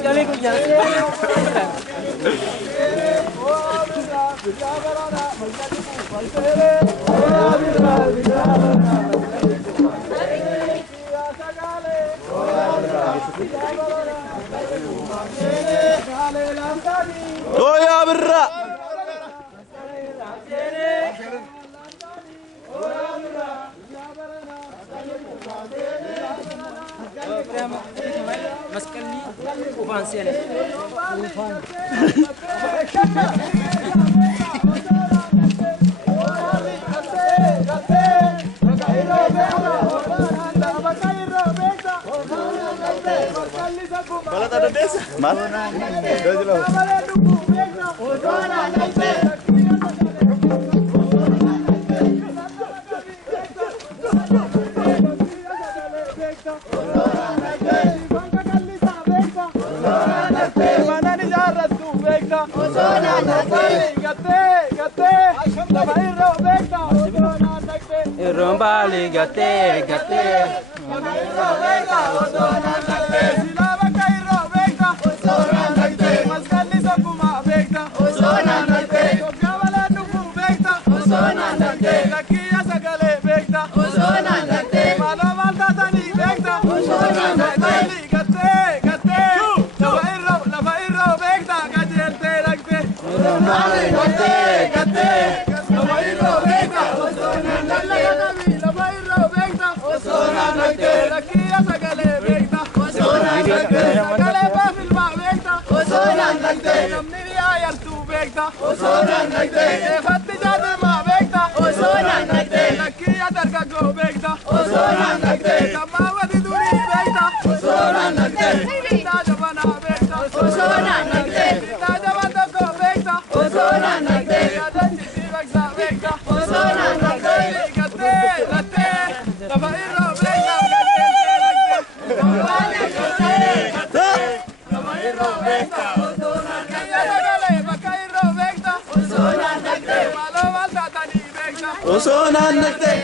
Sekali aku jalan. Oh ya berra. Maskalni ufan sene. Ufan. Balat ada desa. Mana? Rombali gate gate. Osonan nakte.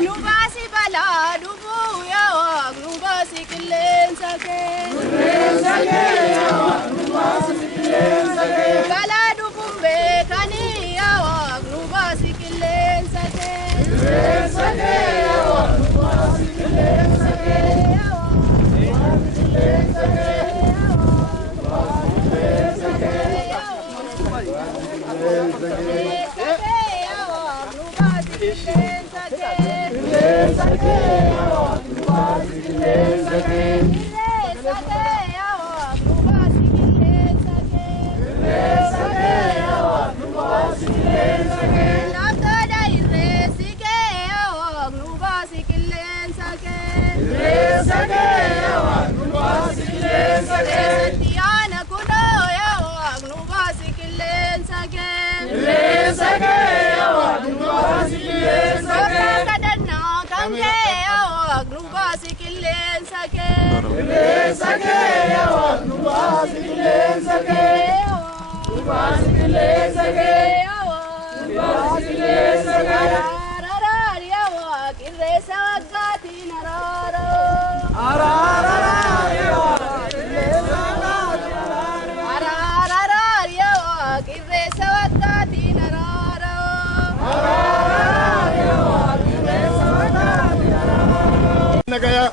Nubasi bala dubu ya wak nubasi kilen sake bala dubu bekani ya wak nubasi kilen sake qirreessa wattaatiin araara. Nagaya,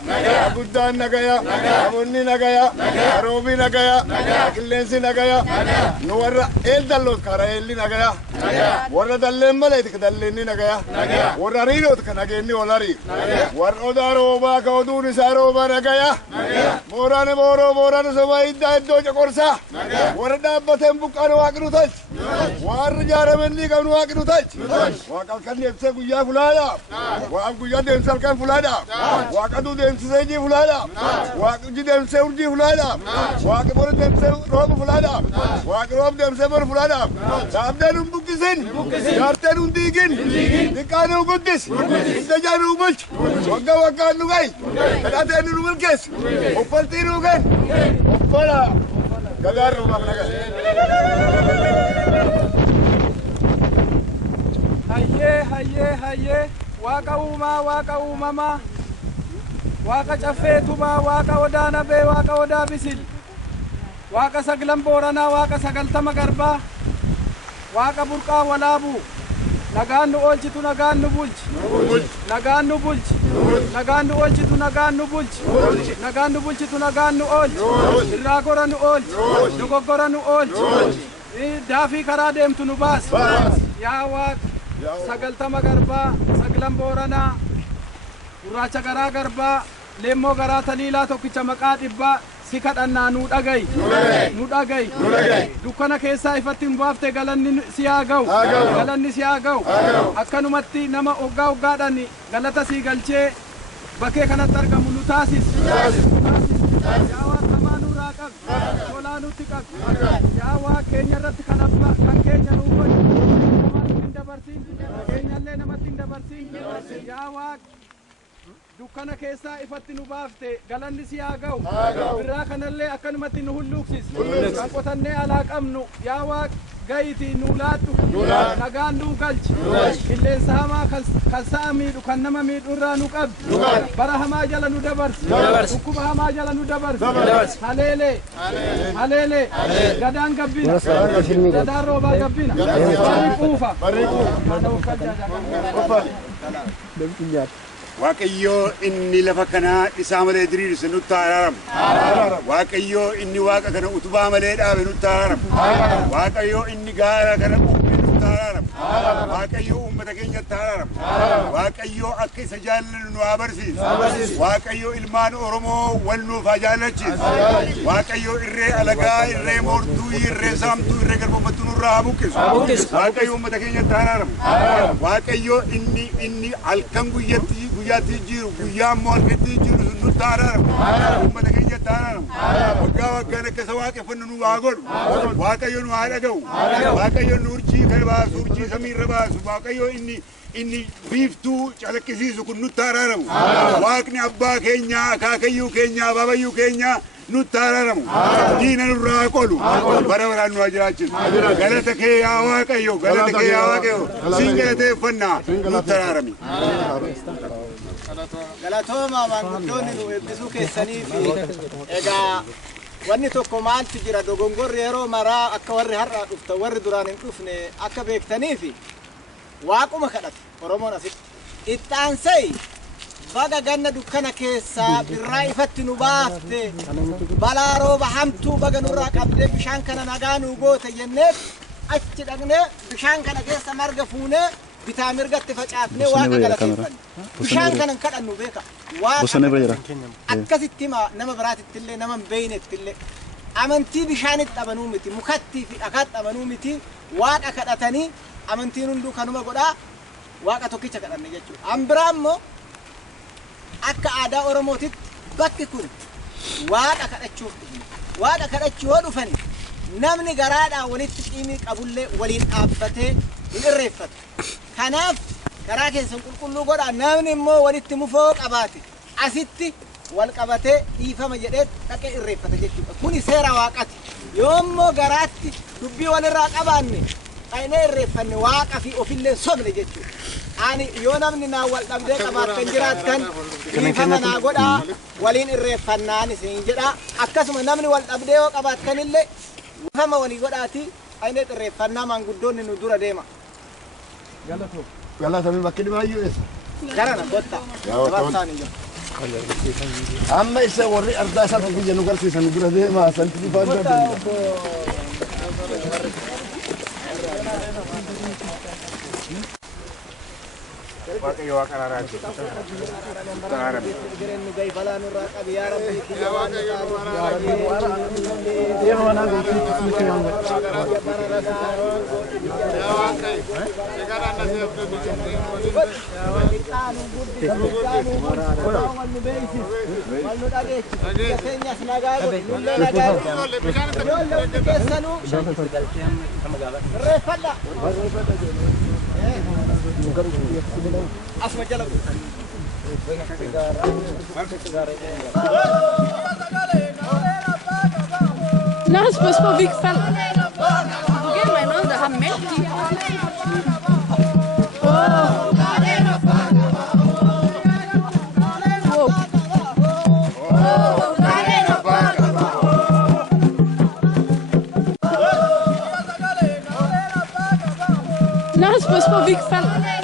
Buddha Nagaya, Amunni Nagaya, Robi Nagaya, Killensi Nagaya, Nuara Eldalot Karaeli Nagaya, Wara Dalemale Dalini Nagaya, Wara Rino Kanageni Olari, War Odaro Baka Oduri Saroba Nagaya, Morane Moro Morana Savaida Doja Corsa, Warada Batembukano Agrutaj, War Yaramendi Agrutaj, Wakalkan Guya Fulada, Wakuya Salkan Fulada. Wakadu dem seji fulada, wakji dem seurji fulada, wakbor dem se rob fulada, wakrob dem se bor fulada. Sabdanum bukisin, yartenum digin, dikanu gudis, dajanu mulch, wagga wagga nugai, kadatenu mulkes, opaltiru gan, opala, kagaru magnaga. Haye, waka umama. Waka Chafetuma, Waka Odana Be, Waka Oda Bisil, Waka Saglam Borana, Waka Sagaltama Garba, Waka Burka Walabu, Naganu Olchi to Naganu Bulch, Naganu Bulch, Naganu Olchi to Naganu Bulch, Naganu Bulchi to Naganu Olch, Ragoranu Olch, Nugogoranu Olch, Dafi Karadem to Nubas, Yawak, Sagaltama Garba, Saglam Borana, Uracha Gara Garba. Lemmo gara talila tokkicha maqaa dhibba si kadhannaa nu dhagayi dukkana keessaa ifatti nu baaftee galanni si haa ga'u akkanumatti nama oggaadhaan galata sii galchee bakkee kanatti argamu nu taasisi yaa Waaqa hamaa nurraa qabi tolaa nutti qabi yaa Waaqa keenya irratti kan keenya nuu godhi namatti hin dabarsin keenyallee namatti hin dabarsin yaa Waaqa dukkana keessaa ifatti nu baafte galanni si haa ga'u birraa kanallee akkanumatti nu hulluuqsis kan qotannee alaa qabnu yaa Waaqa gayitii nu laadhu nagaan nu galchi qilleensa hamaa kan sa'a miidhu kan nama miidhu irraa nu qabdi bara hamaa jala nu dabarsi dhukkuba hamaa jala nu dabarsi haleelee gadaan gabbina gadaan roobaa gabbina barri quufa Waaqayyo inni lafa kana isaa malee diriirse nutti araaramu. Waaqayyo inni waaqa kana utubaa malee dhaabe nutti araaramu. Waaqayyo inni gaara kana uume nutti araaramu. Waaqayyo uummata keenyatti araaramu. Waaqayyo akka isa jaallannu nu haa barsiisu. Waaqayyo ilmaan Oromoo wal nuuf haa jaallachiisu. Waaqayyo irree alagaa, irree moortuu, irree saamtuu, irree garboomfattuu nurraa haa buqqisu. Waaqayyo uummata keenyatti araaramu. Waaqayyo inni halkan guyyaatti jiru guyyaa immoo halkatti jiru sun nutti araaramu. Uummata keenyatti araaramu. Waggaa waggaan akka isa waaqeffannu nu haa godhu. Waaqayyo nu haa dhaga'u. Waaqayyo nu urjii kan baasu, urjii samiirra baasu. Waaqayyo inni biiftuu calaqqisiisu kun nutti araaramu. Waaqni abbaa keenya, akaakayyuu keenya, abaabayyuu keenya nutti araaramu. Diina nurraa qolu. Bara baraan nu haa jiraachisu. Galata kee yaa Waaqayyo, galata kee yaa Waaqayyo. Siin galateeffannaa nutti araarami. Galatooma maanguddoonni nu eebbisuu keessanii fi egaa wanni tokko maaltu jira dogongorri yeroo maraa akka warri har'a dhuftan warri duraan hin dhufne akka beektaniif waaquma kadhate Oromoon asitti ittaansee baga ganna dukkana keessaa birraa ifatti nu baafte balaa rooba hamtuu baga nurraa qabdee bishaan kana nagaa nu goote jennee achi dhaqnee bishaan kana keessa marga fuunee bitaa mirgatti facaafnee waaqa galateeffanne bishaan kanan kadhannu beeka waaqa akkasitti nama biraatitti illee nama hin beeynetti illee amantii bishaanitti dhabanuu miti mukattii fi dhakaatti dhabanuu miti waaqa kadhatanii amantiin hunduu kanuma godhaa waaqa tokkicha kadhanne jechuudha. An biraa immoo akka aadaa Oromootitti bakki kun waaqa kadhachuuf waaqa kadhachuu yoo dhufani namni garaadhaa walitti qiimii qabullee waliin dhaabbatee hin irreeffatu. Kanaaf karaa keessan qulqulluu godhaa namni immoo walitti mufoo qabaate asitti wal qabatee dhiifama jedhee dhaqee irreeffata jechuudha. Kuni seera waaqati. Yoommoo garaatti dubbii walirraa qabaanne qaynee irreeffanne waaqa fi ofillee sobne jechuudha. Ani yoo namni naa wal dhabdee qabaattan jiraattan dhiifama naa godhaa waliin irreeffannaan isin jedhaa. Akkasuma namni wal dhabdee yoo qabaattanillee dhiifama walii godhaati ayne xirreeffannaa maanguddoonni nu dura deema. Galata bakki dhibaayyuu eessa? Garana gotta. Dabartaan iyyo. Amma isa warri ardaa isaa tokko jennu garsiisan dura deemaa santi dhibaan waaqayyo waaqa araaraati. Araaraati. Jireenyi gahii balaa nurraa qabi yaa Rabbi. yaa waaqayyo asma jala Laat ons best wel big fan. Begin mij nou, dat gaan met die. Laat ons best wel big fan.